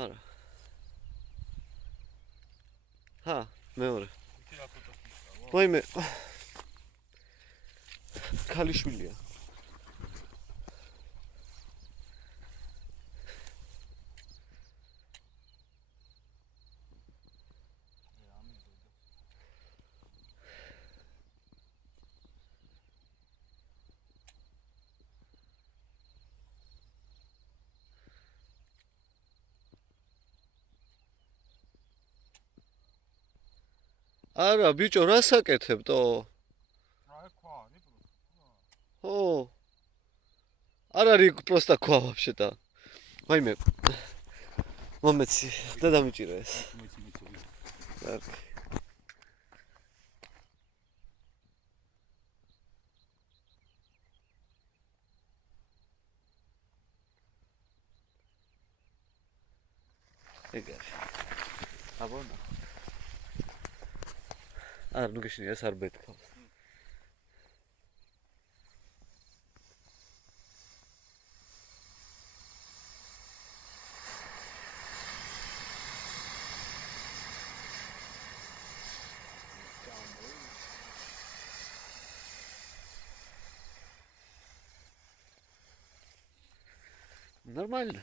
არა. ჰა, მეორე. ვაიმე. ქალიშვილია. არა, ბიჭო, რა საკეთებდო? ხო. არ არის просто ქვა вообще-то. ვაიმე. მომეცი და დამიჭირე ეს. კარგი. ეგარი. აბონა. არ ნუ გეშინია ეს არ ბეთქავს. Нормально.